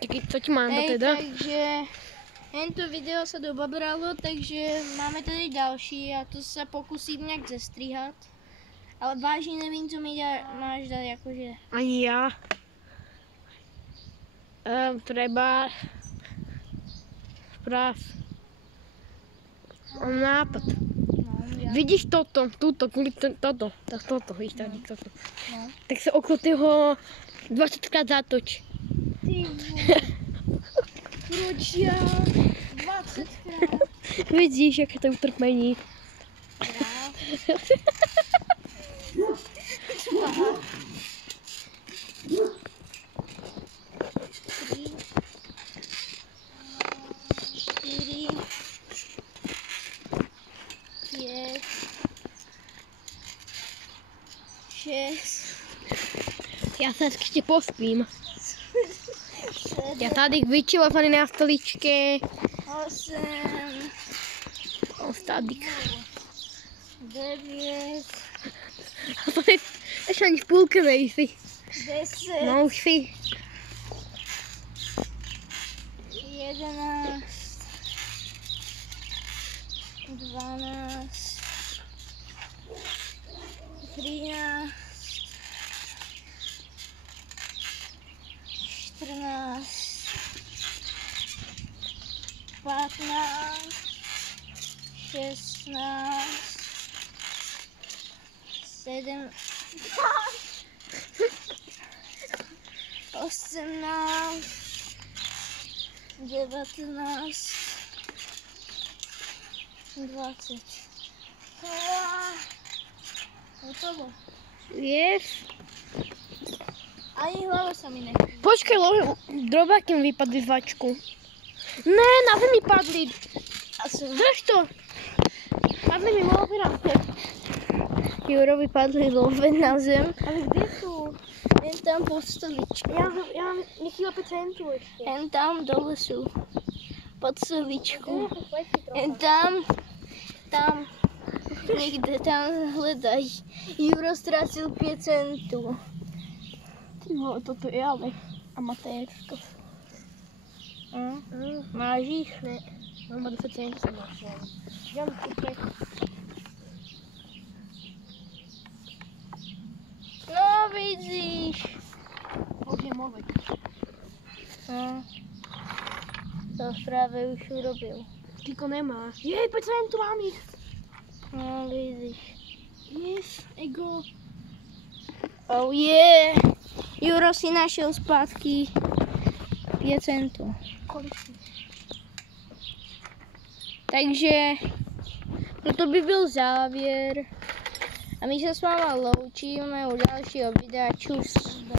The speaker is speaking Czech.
Taky, co ti mám teda? Takže tento video se dobabralo, takže máme tady další a to se pokusím nějak zestříhat. Ale vážně nevím, co mi máš dát, jakože. Ani já. Treba práv. Mám nápad. No, Vidíš toto, toto, tak toto, víš tady, toto. no. Tak se okolo toho 20krát zatoč. Ty vole. Proč já? 20krát. Vidíš, jak je to utrpení. Já se ještě pospím. Já tady vyčilovaný na stoličky. 8, Ostatník. 9, Ještě ani v půlce nejsi. 10, No už si. 11, 12, 13, 14, 15, 16, 17, 18, 19, 20. Hotovo. Yes. Ani hlava sa mi nechce. Počkej, drobáky mi vypadli z vačku. Ne, na zemi padli. Drž to. Padli mi love na zem. Jurovi padly love na zem. Ale kde sú? Jen tam pod stoličkou. Já mám nechýla 5 centů ještě. Jen tam dole sú. Pod stoličkou. Jen tam. Někde tam hledaj. Juro ztratil 5 centů. Ty vole, toto je ale amatérsko. Máš jich? Ne, mám 10 centů jsem našel. Dám kupek. No vidíš. Bože můj. No. To právě už urobil. Tyko nemá. Jej, 5 centů mám jich. No vidíš. Yes, ego. Oh yeah. Juro si našel zpátky 5 centů. Kolik? Takže toto by byl závěr. A my se s váma loučíme u dalšího videa. Čus.